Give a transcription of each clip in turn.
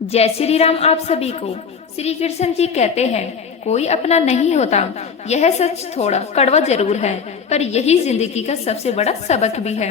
जय श्री राम। आप सभी को श्री कृष्ण जी कहते हैं, कोई अपना नहीं होता। यह सच थोड़ा कड़वा जरूर है, पर यही जिंदगी का सबसे बड़ा सबक भी है।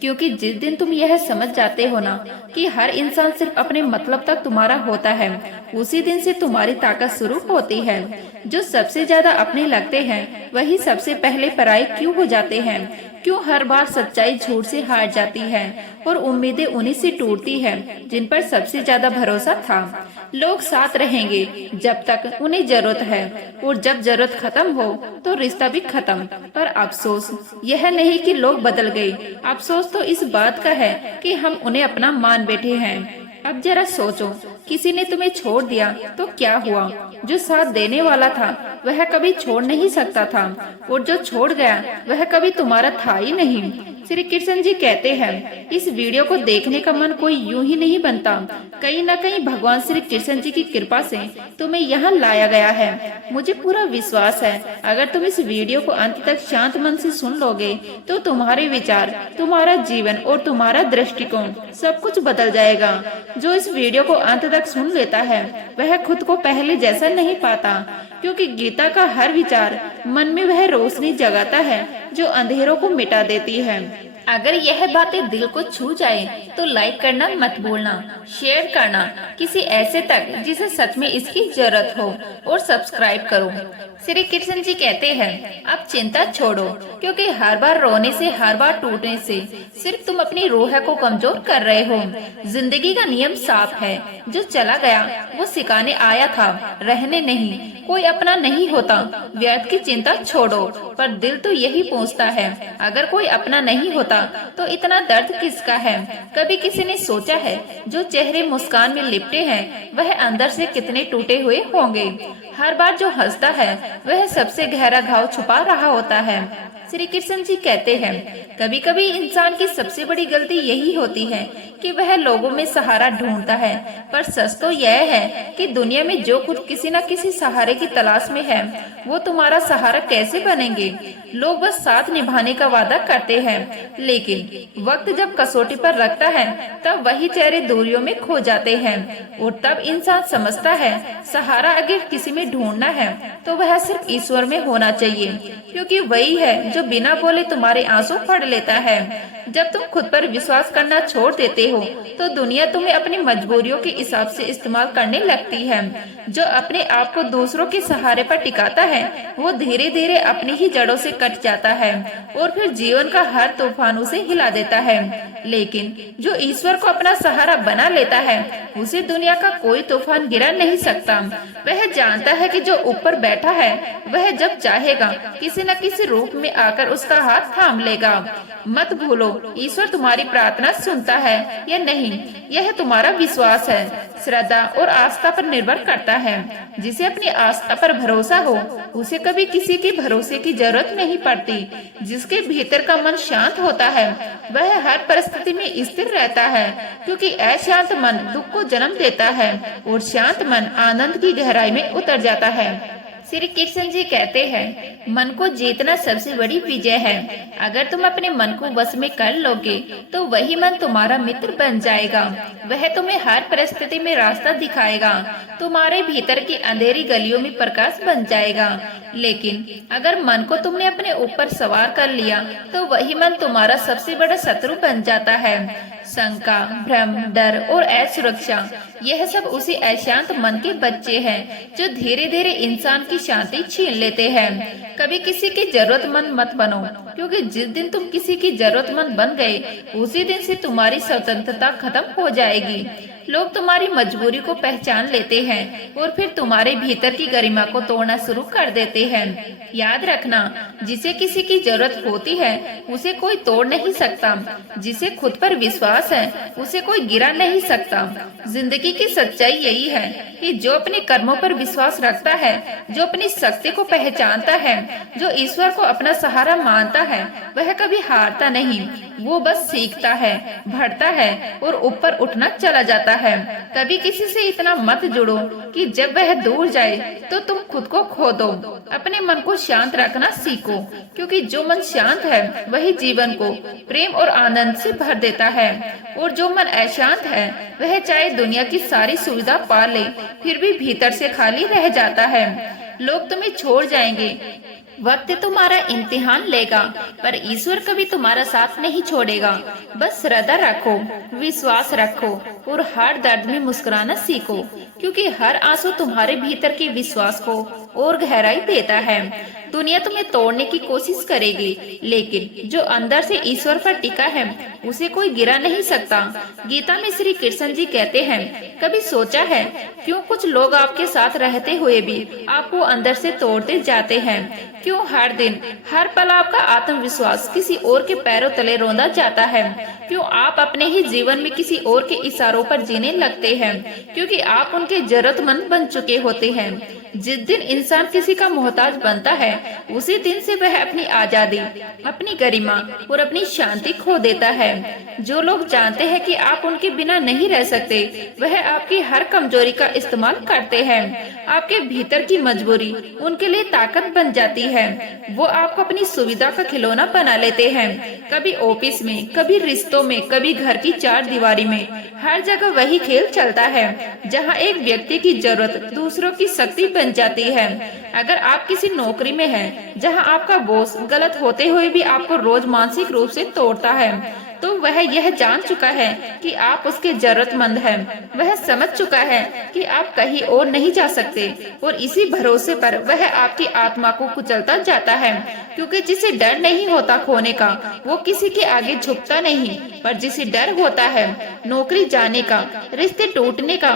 क्योंकि जिस दिन तुम यह समझ जाते हो ना कि हर इंसान सिर्फ अपने मतलब तक तुम्हारा होता है, उसी दिन से तुम्हारी ताकत शुरू होती है। जो सबसे ज्यादा अपने लगते हैं वही सबसे पहले पराये क्यों हो जाते हैं? क्यों हर बार सच्चाई झूठ से हार जाती है और उम्मीदें उन्हीं से टूटती हैं जिन पर सबसे ज्यादा भरोसा था? लोग साथ रहेंगे जब तक उन्हें जरूरत है, और जब जरूरत खत्म हो तो रिश्ता भी खत्म। पर अफसोस यह नहीं कि लोग बदल गए, अफसोस तो इस बात का है कि हम उन्हें अपना मान बैठे हैं। अब जरा सोचो, किसी ने तुम्हें छोड़ दिया तो क्या हुआ? जो साथ देने वाला था वह कभी छोड़ नहीं सकता था, और जो छोड़ गया वह कभी तुम्हारा था ही नहीं। श्री कृष्ण जी कहते हैं, इस वीडियो को देखने का मन कोई यूं ही नहीं बनता। कहीं न कहीं भगवान श्री कृष्ण जी की कृपा से तुम्हें यहाँ लाया गया है। मुझे पूरा विश्वास है, अगर तुम इस वीडियो को अंत तक शांत मन से सुन लोगे तो तुम्हारे विचार, तुम्हारा जीवन और तुम्हारा दृष्टिकोण सब कुछ बदल जाएगा। जो इस वीडियो को अंत तक सुन लेता है वह खुद को पहले जैसा नहीं पाता, क्योंकि गीता का हर विचार मन में वह रोशनी जगाता है जो अंधेरों को मिटा देती है। अगर यह बातें दिल को छू जाए तो लाइक करना मत भूलना, शेयर करना किसी ऐसे तक जिसे सच में इसकी जरूरत हो, और सब्सक्राइब करो। श्री कृष्ण जी कहते हैं, अब चिंता छोड़ो, क्योंकि हर बार रोने से, हर बार टूटने से सिर्फ तुम अपनी रूह को कमजोर कर रहे हो। जिंदगी का नियम साफ है, जो चला गया वो सिखाने आया था, रहने नहीं। कोई अपना नहीं होता। व्यर्थ की चिंता छोड़ो, पर दिल तो यही पूछता है, अगर कोई अपना नहीं होता तो इतना दर्द किसका है? कभी किसी ने सोचा है, जो चेहरे मुस्कान में लिपटे हैं वह अंदर से कितने टूटे हुए होंगे? हर बार जो हंसता है वह सबसे गहरा घाव छुपा रहा होता है। श्री कृष्ण जी कहते हैं, कभी कभी इंसान की सबसे बड़ी गलती यही होती है कि वह लोगों में सहारा ढूंढता है, पर सच तो यह है कि दुनिया में जो खुद किसी न किसी सहारे की तलाश में है वो तुम्हारा सहारा कैसे बनेंगे? लोग बस साथ निभाने का वादा करते हैं, लेकिन वक्त जब कसौटी पर रखता है तब वही चेहरे दूरियों में खो जाते हैं। और तब इंसान समझता है, सहारा अगर किसी में ढूंढना है तो वह सिर्फ ईश्वर में होना चाहिए, क्योंकि वही है जो बिना बोले तुम्हारे आंसू पढ़ लेता है। जब तुम खुद पर विश्वास करना छोड़ देते हो तो दुनिया तुम्हें अपनी मजबूरियों के हिसाब से इस्तेमाल करने लगती है। जो अपने आप को दूसरों के सहारे पर टिकाता है वो धीरे धीरे अपनी ही जड़ों से कट जाता है और फिर जीवन का हर तूफान उसे हिला देता है। लेकिन जो ईश्वर को अपना सहारा बना लेता है उसे दुनिया का कोई तूफान गिरा नहीं सकता। वह जानता है कि जो ऊपर बैठा है वह जब चाहेगा किसी न किसी रूप में आकर उसका हाथ थाम लेगा। मत भूलो, ईश्वर तुम्हारी प्रार्थना सुनता है या नहीं, यह तुम्हारा विश्वास है, श्रद्धा और आस्था पर निर्भर करता है। जिसे अपनी आस्था पर भरोसा हो उसे कभी किसी के भरोसे की जरूरत नहीं पड़ती। जिसके भीतर का मन शांत होता है वह हर परिस्थिति में स्थिर रहता है, क्योंकि अशांत मन दुख को जन्म देता है और शांत मन आनंद की गहराई में उतर जाता है। श्री कृष्ण जी कहते हैं, मन को जीतना सबसे बड़ी विजय है। अगर तुम अपने मन को वश में कर लोगे तो वही मन तुम्हारा मित्र बन जाएगा। वह तुम्हें हर परिस्थिति में रास्ता दिखाएगा, तुम्हारे भीतर की अंधेरी गलियों में प्रकाश बन जाएगा। लेकिन अगर मन को तुमने अपने ऊपर सवार कर लिया तो वही मन तुम्हारा सबसे बड़ा शत्रु बन जाता है। शंका, भ्रम, डर और असुरक्षा, यह सब उसी अशांत मन के बच्चे हैं जो धीरे धीरे इंसान की शांति छीन लेते हैं। कभी किसी की जरूरतमंद मत बनो, क्योंकि जिस दिन तुम किसी की जरूरतमंद बन गए उसी दिन से तुम्हारी स्वतंत्रता खत्म हो जाएगी। लोग तुम्हारी मजबूरी को पहचान लेते हैं और फिर तुम्हारे भीतर की गरिमा को तोड़ना शुरू कर देते हैं। याद रखना, जिसे किसी की जरूरत होती है उसे कोई तोड़ नहीं सकता। जिसे खुद पर विश्वास है उसे कोई गिरा नहीं सकता। जिंदगी की सच्चाई यही है कि जो अपने कर्मों पर विश्वास रखता है, जो अपनी शक्ति को पहचानता है, जो ईश्वर को अपना सहारा मानता है, वह कभी हारता नहीं। वो बस सीखता है, बढ़ता है और ऊपर उठना चला जाता है। कभी किसी से इतना मत जुड़ो कि जब वह दूर जाए तो तुम खुद को खो दो। अपने मन को शांत रखना सीखो, क्योंकि जो मन शांत है वही जीवन को प्रेम और आनंद से भर देता है। और जो मन अशांत है वह चाहे दुनिया की सारी सुविधा पा ले, फिर भी भीतर से खाली रह जाता है। लोग तुम्हें छोड़ जाएंगे, वक्त तुम्हारा इम्तिहान लेगा, पर ईश्वर कभी तुम्हारा साथ नहीं छोड़ेगा। बस श्रद्धा रखो, विश्वास रखो और हर दर्द में मुस्कुराना सीखो, क्योंकि हर आंसू तुम्हारे भीतर के विश्वास को और गहराई देता है। दुनिया तुम्हें तोड़ने की कोशिश करेगी, लेकिन जो अंदर से ईश्वर पर टिका है उसे कोई गिरा नहीं सकता। गीता में श्री कृष्ण जी कहते हैं, कभी सोचा है क्यों कुछ लोग आपके साथ रहते हुए भी आपको अंदर से तोड़ते जाते हैं? क्यों हर दिन हर पल आपका आत्मविश्वास किसी और के पैरों तले रौंदा जाता है? क्यों आप अपने ही जीवन में किसी और के इशारों पर जीने लगते हैं? क्योंकि आप उनके जरूरतमंद बन चुके होते हैं। जिस दिन इंसान किसी का मोहताज बनता है, उसी दिन से वह अपनी आजादी, अपनी गरिमा और अपनी शांति खो देता है। जो लोग जानते हैं कि आप उनके बिना नहीं रह सकते, वह आपकी हर कमजोरी का इस्तेमाल करते हैं। आपके भीतर की मजबूरी उनके लिए ताकत बन जाती है। वो आपको अपनी सुविधा का खिलौना बना लेते हैं। कभी ऑफिस में, कभी रिश्तों में, कभी घर की चार दीवारी में, हर जगह वही खेल चलता है, जहाँ एक व्यक्ति की जरूरत दूसरों की शक्ति बन जाती है। अगर आप किसी नौकरी में हैं, जहां आपका बॉस गलत होते हुए भी आपको रोज मानसिक रूप से तोड़ता है, तो वह यह जान चुका है कि आप उसके जरूरतमंद हैं। वह समझ चुका है कि आप कहीं और नहीं जा सकते, और इसी भरोसे पर वह आपकी आत्मा को कुचलता जाता है। क्योंकि जिसे डर नहीं होता खोने का, वो किसी के आगे झुकता नहीं, पर जिसे डर होता है नौकरी जाने का, रिश्ते टूटने का,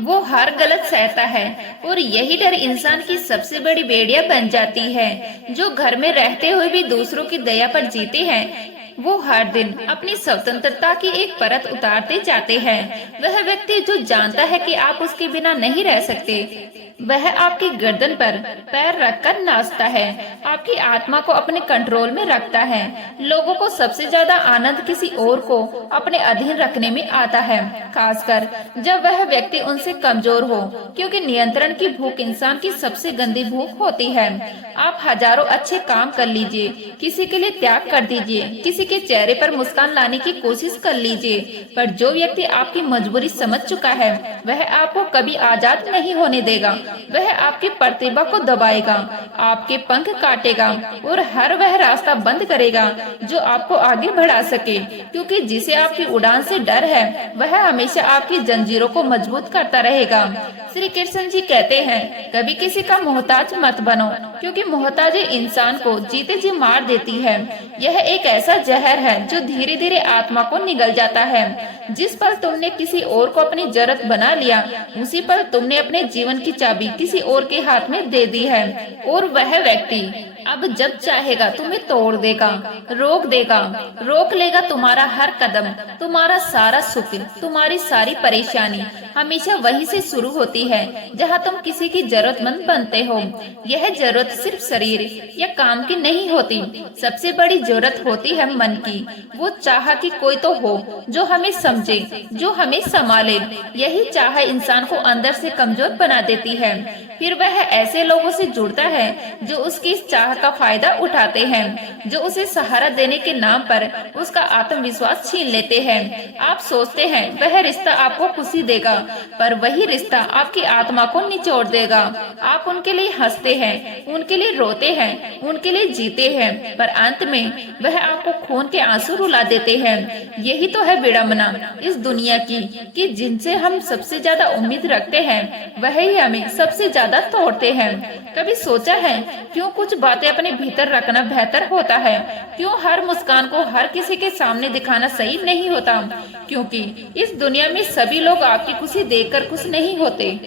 वो हर गलत सहता है। और यही डर इंसान की सबसे बड़ी बेड़िया बन जाती है। जो घर में रहते हुए भी दूसरों की दया पर जीते हैं, वो हर दिन अपनी स्वतंत्रता की एक परत उतारते जाते हैं। वह व्यक्ति जो जानता है कि आप उसके बिना नहीं रह सकते, वह आपकी गर्दन पर पैर रखकर नाचता है, आपकी आत्मा को अपने कंट्रोल में रखता है। लोगों को सबसे ज्यादा आनंद किसी और को अपने अधीन रखने में आता है, खासकर जब वह व्यक्ति उनसे कमजोर हो, क्योंकि नियंत्रण की भूख इंसान की सबसे गंदी भूख होती है। आप हजारों अच्छे काम कर लीजिए, किसी के लिए त्याग कर दीजिए, किसी के चेहरे पर मुस्कान लाने की कोशिश कर लीजिए, पर जो व्यक्ति आपकी मजबूरी समझ चुका है, वह आपको कभी आजाद नहीं होने देगा। वह आपकी प्रतिभा को दबाएगा, आपके पंख काटेगा और हर वह रास्ता बंद करेगा जो आपको आगे बढ़ा सके। क्योंकि जिसे आपकी उड़ान से डर है, वह हमेशा आपकी जंजीरों को मजबूत करता रहेगा। श्री कृष्ण जी कहते हैं, कभी किसी का मोहताज मत बनो, क्योंकि मोहताजी इंसान को जीते जी मार देती है। यह एक ऐसा जहर है जो धीरे धीरे आत्मा को निगल जाता है। जिस पल तुमने किसी और को अपनी जरूरत बना लिया, उसी पल तुमने अपने जीवन की चाबी किसी और के हाथ में दे दी है। और वह व्यक्ति अब जब चाहेगा तुम्हें तोड़ देगा, रोक देगा, रोक लेगा तुम्हारा हर कदम। तुम्हारा सारा सुख, तुम्हारी सारी परेशानी हमेशा वहीं से शुरू होती है जहां तुम किसी की जरूरतमंद बनते हो। यह जरूरत सिर्फ शरीर या काम की नहीं होती, सबसे बड़ी जरूरत होती है मन की। वो चाह कि कोई तो हो जो हमें समझे, जो हमें संभाले। यही चाह इंसान को अंदर से कमजोर बना देती है। फिर वह ऐसे लोगों से जुड़ता है जो उसकी इस चाह का फायदा उठाते हैं, जो उसे सहारा देने के नाम पर उसका आत्मविश्वास छीन लेते हैं। आप सोचते हैं वह रिश्ता आपको खुशी देगा, पर वही रिश्ता आपकी आत्मा को निचोड़ देगा। आप उनके लिए हंसते हैं, उनके लिए रोते हैं, उनके लिए जीते हैं, पर अंत में वह आपको खून के आंसू रुला देते हैं। यही तो है विडंबना इस दुनिया की, कि जिनसे हम सबसे ज्यादा उम्मीद रखते हैं, वही हमें सबसे ज्यादा तोड़ते हैं। कभी सोचा है क्यों कुछ बातें अपने भीतर रखना बेहतर होता है? क्यों हर मुस्कान को हर किसी के सामने दिखाना सही नहीं होता? क्योंकि इस दुनिया में सभी लोग आपकी खुशी देखकर खुश नहीं होते।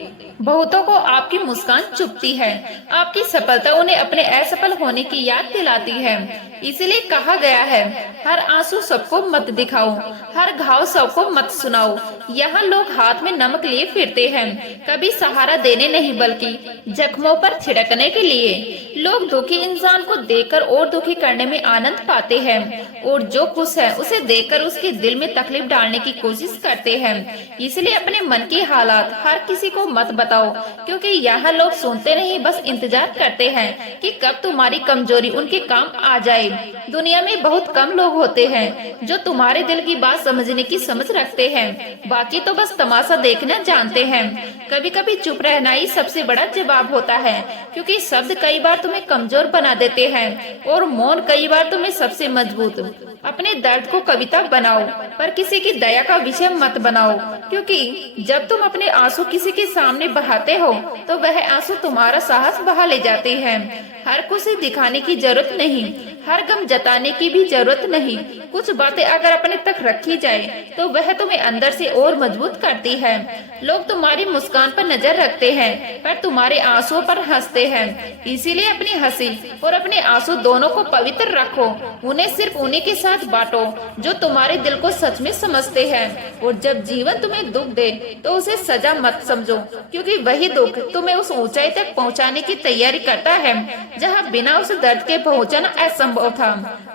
बहुतों को आपकी मुस्कान चुभती है, आपकी सफलता उन्हें अपने असफल होने की याद दिलाती है। इसलिए कहा गया है, हर आंसू सबको मत दिखाओ, हर घाव सबको मत सुनाओ। यहाँ लोग हाथ में नमक लिए फिरते हैं, कभी सहारा देने नहीं बल्कि जख्मों पर छिड़कने के लिए। लोग दुखी इंसान को देखकर और दुखी करने में आनंद पाते हैं, और जो खुश है उसे देखकर उसके दिल में तकलीफ डालने की कोशिश करते हैं। इसलिए अपने मन की हालात हर किसी को मत बताओ, क्योंकि यहाँ लोग सुनते नहीं, बस इंतजार करते हैं कि कब तुम्हारी कमजोरी उनके काम आ जाए। दुनिया में बहुत कम लोग होते हैं जो तुम्हारे दिल की बात समझने की समझ रखते हैं, बाकी तो बस तमाशा देखना जानते हैं। कभी कभी चुप रहना ही सबसे बड़ा जवाब होता है, क्योंकि शब्द कई बार तुम्हें कमजोर बना देते हैं और मौन कई बार तुम्हें सबसे मजबूत। अपने दर्द को कविता बनाओ, पर किसी की दया का विषय मत बनाओ, क्योंकि जब तुम अपने आंसू किसी के सामने बहाते हो तो वह आंसू तुम्हारा साहस बहा ले जाते हैं। हर खुशी दिखाने की जरूरत नहीं, हर गम जताने की भी जरूरत नहीं। कुछ बातें अगर अपने तक रखी जाए तो वह तुम्हें अंदर से और मजबूत करती है। लोग तुम्हारी मुस्कान पर नजर रखते हैं, पर तुम्हारे आंसुओं पर हंसते हैं। इसीलिए अपनी हंसी और अपने आंसू दोनों को पवित्र रखो। उन्हें सिर्फ उन्हीं के साथ बांटो जो तुम्हारे दिल को सच में समझते हैं। और जब जीवन तुम्हें दुख दे तो उसे सजा मत समझो, क्योंकि वही दुख तुम्हें उस ऊंचाई तक पहुंचाने की तैयारी करता है जहां बिना उस दर्द के पहुंचना असंभव था।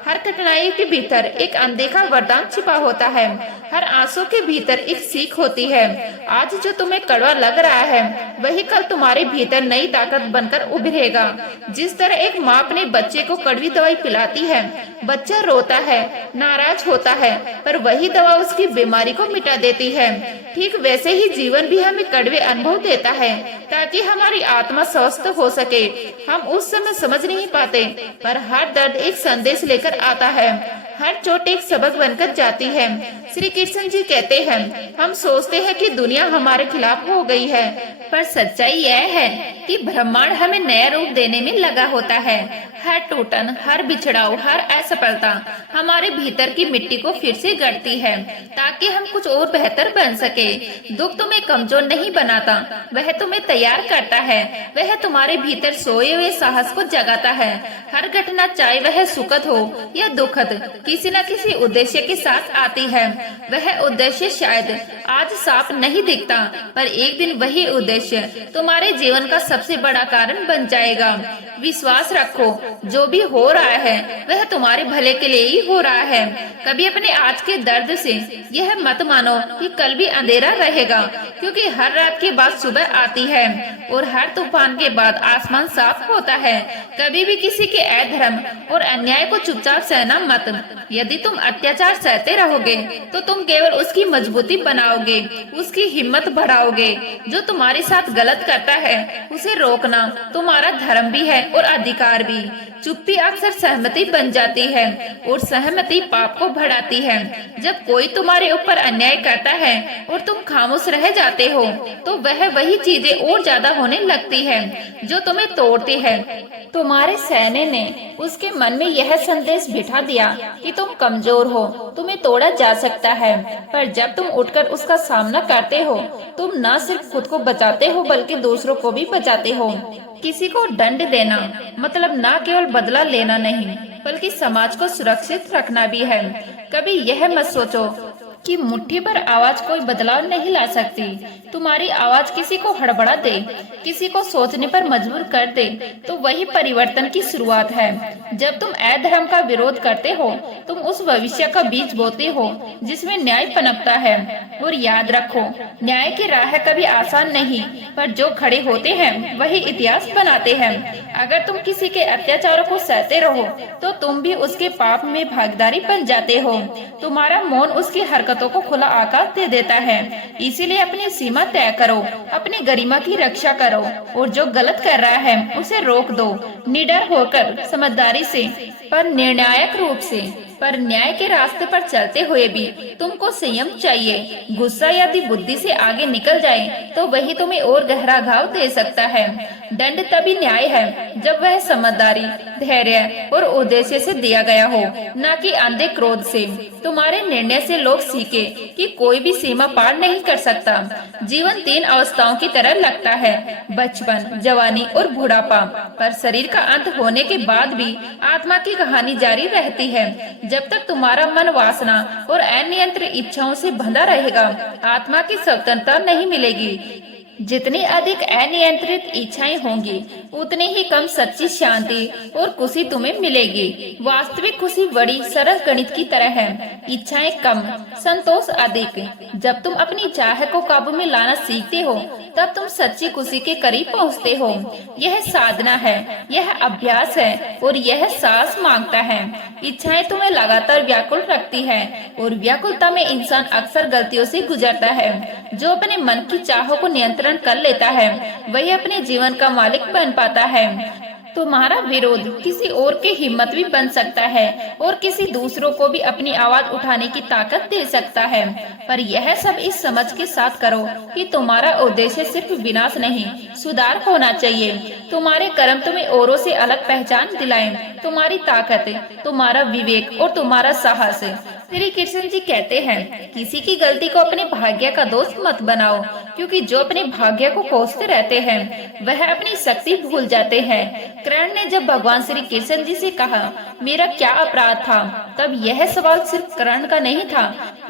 हर कठिनाई के भीतर एक अनदेखा वरदान छिपा होता है, हर आंसू के भीतर एक सीख होती है। आज जो तुम्हें कड़वा लग रहा है वही कल तुम्हारे भीतर नई ताकत बनकर उभरेगा। जिस तरह एक माँ अपने बच्चे को कड़वी दवाई पिलाती है, बच्चा रोता है, नाराज होता है, पर वही दवा उसकी बीमारी को मिटा देती है। ठीक वैसे ही जीवन भी हमें कड़वे अनुभव देता है ताकि हमारी आत्मा स्वस्थ हो सके। हम उस समय समझ नहीं पाते, पर हर दर्द एक संदेश लेकर आता है, हर चोट एक सबक बनकर जाती है। श्री कृष्ण जी कहते हैं, हम सोचते हैं कि दुनिया हमारे खिलाफ हो गई है, पर सच्चाई यह है कि ब्रह्मांड हमें नया रूप देने में लगा होता है। हर टूटन, हर बिछड़ाव, हर असफलता हमारे भीतर की मिट्टी को फिर से गढ़ती है ताकि हम कुछ और बेहतर बन सके। दुख तुम्हें कमजोर नहीं बनाता, वह तुम्हें तैयार करता है। वह तुम्हारे भीतर सोए हुए साहस को जगाता है। हर घटना, चाहे वह सुखद हो या दुखद, किसी न किसी उद्देश्य के साथ आती है। वह उद्देश्य शायद आज साफ नहीं दिखता, पर एक दिन वही उद्देश्य तुम्हारे जीवन का सबसे बड़ा कारण बन जाएगा। विश्वास रखो, जो भी हो रहा है वह तुम्हारे भले के लिए ही हो रहा है। कभी अपने आज के दर्द से यह मत मानो कि कल भी अंधेरा रहेगा, क्योंकि हर रात के बाद सुबह आती है और हर तूफान के बाद आसमान साफ होता है। कभी भी किसी के अधर्म और अन्याय को चुपचाप सहना मत। यदि तुम अत्याचार सहते रहोगे तो तुम केवल उसकी मजबूती बनाओगे, उसकी हिम्मत बढ़ाओगे। जो तुम्हारे साथ गलत करता है उसे रोकना तुम्हारा धर्म भी है और अधिकार भी। चुप्पी अक्सर सहमति बन जाती है और सहमति पाप को बढ़ाती है। जब कोई तुम्हारे ऊपर अन्याय करता है और तुम खामोश रह जाते हो तो वह वही चीजें और ज्यादा होने लगती है जो तुम्हें तोड़ती है। तुम्हारे सहने ने उसके मन में यह संदेश बिठा दिया कि तुम कमजोर हो, तुम्हें तोड़ा जा सकता है। पर जब तुम उठकर उसका सामना करते हो, तुम न सिर्फ खुद को बचाते हो बल्कि दूसरों को भी बचाते हो। किसी को दंड देना मतलब न केवल बदला लेना नहीं, बल्कि समाज को सुरक्षित रखना भी है। कभी यह मत सोचो कि मुट्ठी भर आवाज कोई बदलाव नहीं ला सकती। तुम्हारी आवाज किसी को हड़बड़ा दे, किसी को सोचने पर मजबूर कर दे, तो वही परिवर्तन की शुरुआत है। जब तुम अधर्म का विरोध करते हो, तुम उस भविष्य का बीज बोते हो जिसमें न्याय पनपता है। और याद रखो, न्याय की राह कभी आसान नहीं, पर जो खड़े होते हैं वही इतिहास बनाते हैं। अगर तुम किसी के अत्याचारों को सहते रहो तो तुम भी उसके पाप में भागीदारी बन जाते हो। तुम्हारा मौन उसकी हरकतों को खुला आकार दे देता है। इसीलिए अपनी सीमा तय करो, अपनी गरिमा की रक्षा करो और जो गलत कर रहा है उसे रोक दो, निडर होकर, समझदारी से, पर निर्णायक रूप से। पर न्याय के रास्ते पर चलते हुए भी तुमको संयम चाहिए। गुस्सा यदि बुद्धि से आगे निकल जाए तो वही तुम्हें और गहरा घाव दे सकता है। दंड तभी न्याय है जब वह समझदारी, धैर्य और उद्देश्य से दिया गया हो, न कि अंधे क्रोध से। तुम्हारे निर्णय से लोग सीखे कि कोई भी सीमा पार नहीं कर सकता। जीवन 3 अवस्थाओं की तरह लगता है, बचपन, जवानी और बुढ़ापा। पर शरीर का अंत होने के बाद भी आत्मा की कहानी जारी रहती है। जब तक तुम्हारा मन वासना और अनियंत्रित इच्छाओं से बंधा रहेगा, आत्मा की स्वतंत्रता नहीं मिलेगी। जितनी अधिक अनियंत्रित इच्छाएं होंगी, उतनी ही कम सच्ची शांति और खुशी तुम्हें मिलेगी। वास्तविक खुशी बड़ी सरल गणित की तरह है। इच्छाएं कम, संतोष अधिक। जब तुम अपनी चाह को काबू में लाना सीखते हो, तब तुम सच्ची खुशी के करीब पहुंचते हो। यह साधना है, यह अभ्यास है और यह साहस मांगता है। इच्छाएं तुम्हें लगातार व्याकुल रखती है और व्याकुलता में इंसान अक्सर गलतियों से गुजरता है। जो अपने मन की चाहों को नियंत्रण कर लेता है, वही अपने जीवन का मालिक बन पाता है। तुम्हारा विरोध किसी और की हिम्मत भी बन सकता है और किसी दूसरों को भी अपनी आवाज उठाने की ताकत दे सकता है। पर यह सब इस समझ के साथ करो कि तुम्हारा उद्देश्य सिर्फ विनाश नहीं, सुधार होना चाहिए। तुम्हारे कर्म तुम्हें औरों से अलग पहचान दिलाएं। तुम्हारी ताकत, तुम्हारा विवेक और तुम्हारा साहस। श्री कृष्ण जी कहते हैं, किसी की गलती को अपने भाग्य का दोस्त मत बनाओ, क्योंकि जो अपने भाग्य को कोसते रहते हैं वह अपनी शक्ति भूल जाते हैं। कर्ण ने जब भगवान श्री कृष्ण जी से कहा, मेरा क्या अपराध था, तब यह सवाल सिर्फ कर्ण का नहीं था,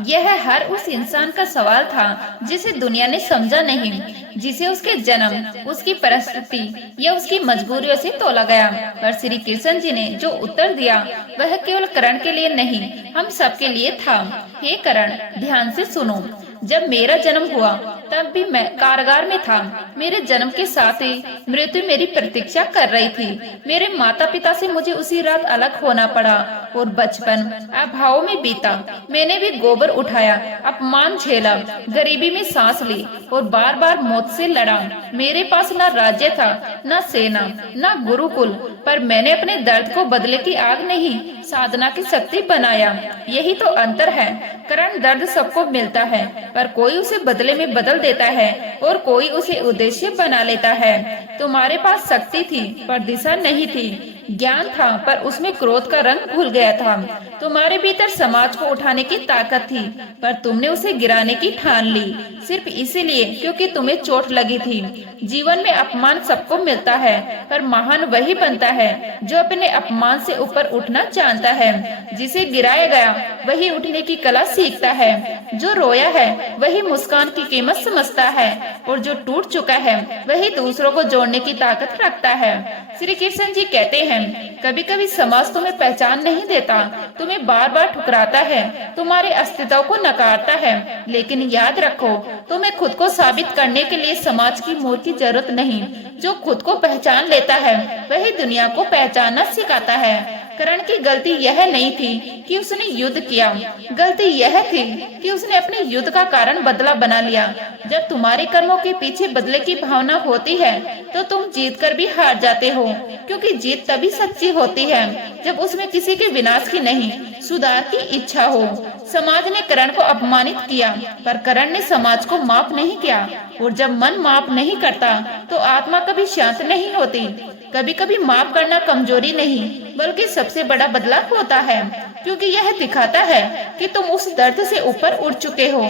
यह हर उस इंसान का सवाल था जिसे दुनिया ने समझा नहीं, जिसे उसके जन्म, उसकी परिस्थिति या उसकी मजबूरियों से तोला गया। पर श्री कृष्ण जी ने जो उत्तर दिया वह केवल कर्ण के लिए नहीं, हम सबके लिए था। हे कर्ण, ध्यान से सुनो। जब मेरा जन्म हुआ तब भी मैं कारागार में था। मेरे जन्म के साथ ही मृत्यु मेरी प्रतीक्षा कर रही थी। मेरे माता पिता से मुझे उसी रात अलग होना पड़ा और बचपन अभाव में बीता। मैंने भी गोबर उठाया, अपमान झेला, गरीबी में सांस ली और बार बार मौत से लड़ा। मेरे पास न राज्य था, न सेना, न गुरुकुल, पर मैंने अपने दर्द को बदले की आग नहीं, साधना की शक्ति बनाया। यही तो अंतर है। कर्ण दर्द सबको मिलता है, पर कोई उसे बदले में बदल देता है और कोई उसे उद्देश्य बना लेता है। तुम्हारे पास शक्ति थी पर दिशा नहीं थी, ज्ञान था पर उसमें क्रोध का रंग घुल गया था। तुम्हारे भीतर समाज को उठाने की ताकत थी, पर तुमने उसे गिराने की ठान ली, सिर्फ इसीलिए क्योंकि तुम्हें चोट लगी थी। जीवन में अपमान सबको मिलता है, पर महान वही बनता है जो अपने अपमान से ऊपर उठना जानता है। जिसे गिराया गया वही उठने की कला सीखता है। जो रोया है वही मुस्कान की कीमत समझता है और जो टूट चुका है वही दूसरों को जोड़ने की ताकत रखता है। श्री कृष्ण जी कहते हैं, कभी कभी समाज तुम्हें पहचान नहीं देता, तुम्हें बार बार ठुकराता है, तुम्हारे अस्तित्व को नकारता है, लेकिन याद रखो, तुम्हें खुद को साबित करने के लिए समाज की मोहर की जरूरत नहीं। जो खुद को पहचान लेता है वही दुनिया को पहचानना सिखाता है। कर्ण की गलती यह नहीं थी कि उसने युद्ध किया, गलती यह थी कि उसने अपने युद्ध का कारण बदला बना लिया। जब तुम्हारे कर्मों के पीछे बदले की भावना होती है तो तुम जीत कर भी हार जाते हो, क्योंकि जीत तभी सच्ची होती है जब उसमें किसी के विनाश की नहीं, सुधार की इच्छा हो। समाज ने कर्ण को अपमानित किया, पर कर्ण ने समाज को माफ नहीं किया। और जब मन माफ नहीं करता तो आत्मा कभी शांत नहीं होती। कभी कभी माफ करना कमजोरी नहीं, बल्कि सबसे बड़ा बदलाव होता है, क्योंकि यह दिखाता है कि तुम उस दर्द से ऊपर उठ चुके हो।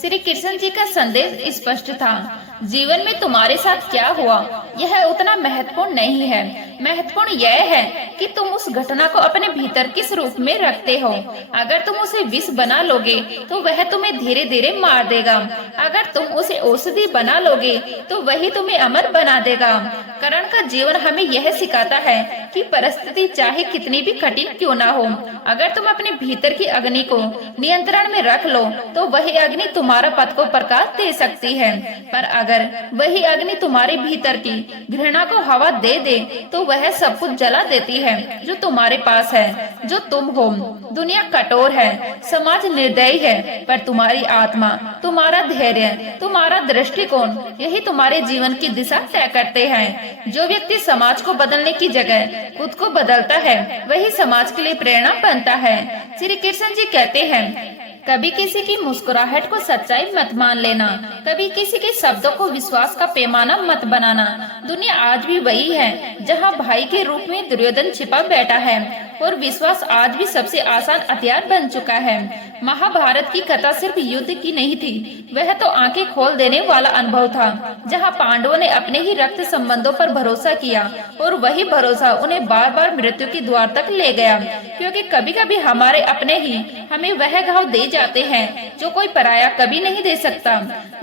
श्री कृष्ण जी का संदेश स्पष्ट था, जीवन में तुम्हारे साथ क्या हुआ यह उतना महत्वपूर्ण नहीं है। महत्वपूर्ण यह है कि तुम उस घटना को अपने भीतर किस रूप में रखते हो। अगर तुम उसे विष बना लोगे तो वह तुम्हें धीरे धीरे मार देगा। अगर तुम उसे औषधि बना लोगे तो वही तुम्हें अमर बना देगा। कर्ण का जीवन हमें यह सिखाता है कि परिस्थिति चाहे कितनी भी कठिन क्यों ना हो, अगर तुम अपने भीतर की अग्नि को नियंत्रण में रख लो तो वही अग्नि तुम्हारा पथ को प्रकाश दे सकती है। पर अगर वही अग्नि तुम्हारे भीतर की घृणा को हवा दे दे तो वह सब कुछ जला देती है जो तुम्हारे पास है, जो तुम हो। दुनिया कठोर है, समाज निर्दयी है, पर तुम्हारी आत्मा, तुम्हारा धैर्य, तुम्हारा दृष्टिकोण यही तुम्हारे जीवन की दिशा तय करते हैं। जो व्यक्ति समाज को बदलने की जगह खुद को बदलता है, वही समाज के लिए प्रेरणा बनता है। श्री कृष्ण जी कहते हैं, कभी किसी की मुस्कुराहट को सच्चाई मत मान लेना, कभी किसी के शब्दों को विश्वास का पैमाना मत बनाना। दुनिया आज भी वही है जहाँ भाई के रूप में दुर्योधन छिपा बैठा है और विश्वास आज भी सबसे आसान हथियार बन चुका है। महाभारत की कथा सिर्फ युद्ध की नहीं थी, वह तो आंखें खोल देने वाला अनुभव था, जहाँ पांडवों ने अपने ही रक्त संबंधों पर भरोसा किया और वही भरोसा उन्हें बार बार मृत्यु के द्वार तक ले गया। क्योंकि कभी कभी हमारे अपने ही हमें वह घाव दे जाते हैं जो कोई पराया कभी नहीं दे सकता।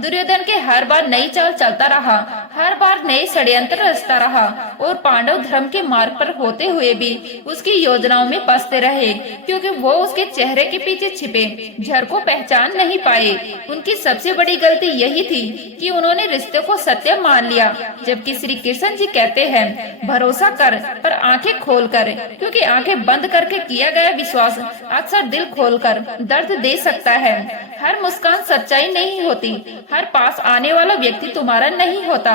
दुर्योधन के हर बार नई चाल चलता रहा, हर बार नए षड्यंत्र रचता रहा और पांडव धर्म के मार्ग पर होते हुए भी उसकी योजनाओं में फंसते रहे, क्योंकि वो उसके चेहरे के पीछे छिपे झर को पहचान नहीं पाए। उनकी सबसे बड़ी गलती यही थी कि उन्होंने रिश्ते को सत्य मान लिया, जबकि श्री कृष्ण जी कहते हैं, भरोसा कर पर आंखें खोल कर, क्योंकि आंखें बंद करके किया गया विश्वास अक्सर दिल खोलकर दर्द दे सकता है। हर मुस्कान सच्चाई नहीं होती, हर पास आने वाला व्यक्ति तुम्हारा नहीं होता।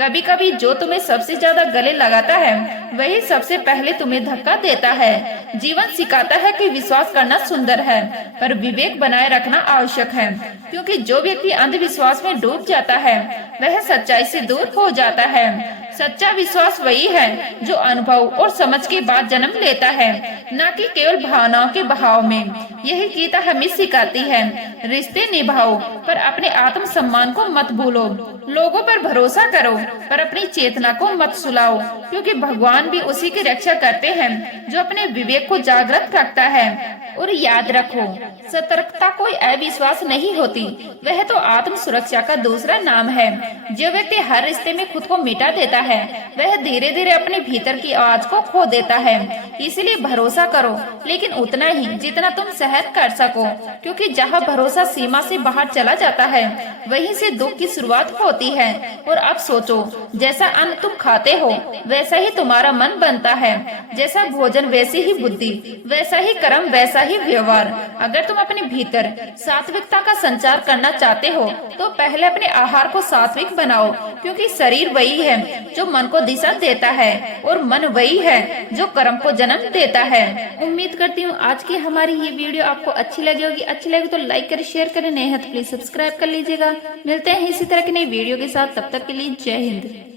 कभी कभी जो तुम्हें सबसे ज्यादा गले लगाता है, वही सबसे पहले तुम्हें धक्का देता है। जीवन सिखाता है कि विश्वास करना सुंदर है, पर विवेक बनाए रखना आवश्यक है, क्योंकि जो व्यक्ति अंधविश्वास में डूब जाता है, वह सच्चाई से दूर हो जाता है। सच्चा विश्वास वही है जो अनुभव और समझ के बाद जन्म लेता है, न कि केवल भावनाओं के बहाव में। यही गीता हमें सिखाती है, रिश्ते निभाओ पर अपने आत्म सम्मान को मत भूलो। लोगों पर भरोसा करो पर अपनी चेतना को मत सुलाओ, क्योंकि भगवान भी उसी की रक्षा करते हैं जो अपने विवेक को जागृत रखता है। और याद रखो, सतर्कता कोई अविश्वास नहीं होती, वह तो आत्म सुरक्षा का दूसरा नाम है। जो व्यक्ति हर रिश्ते में खुद को मिटा देता है, वह धीरे धीरे अपने भीतर की आवाज को खो देता है। इसलिए भरोसा करो, लेकिन उतना ही जितना तुम सहन कर सको, क्योंकि जहाँ भरोसा सीमा से बाहर चला जाता है, वहीं से दुख की शुरुआत होती है। और अब सोचो, जैसा अन्न तुम खाते हो, वैसा ही तुम्हारा मन बनता है। जैसा भोजन वैसी ही बुद्धि, वैसा ही कर्म, वैसा ही व्यवहार। अगर तुम अपने भीतर सात्विकता का संचार करना चाहते हो, तो पहले अपने आहार को सात्विक बनाओ, क्योंकि शरीर वही है जो मन को दिशा देता है और मन वही है जो कर्म को जन्म देता है। उम्मीद करती हूँ आज की हमारी ये वीडियो आपको अच्छी लगी होगी। अच्छी लगी तो लाइक करें, शेयर करें, नए हैं तो प्लीज सब्सक्राइब कर लीजिएगा। मिलते हैं इसी तरह की नई वीडियो के साथ, तब तक के लिए जय हिंद।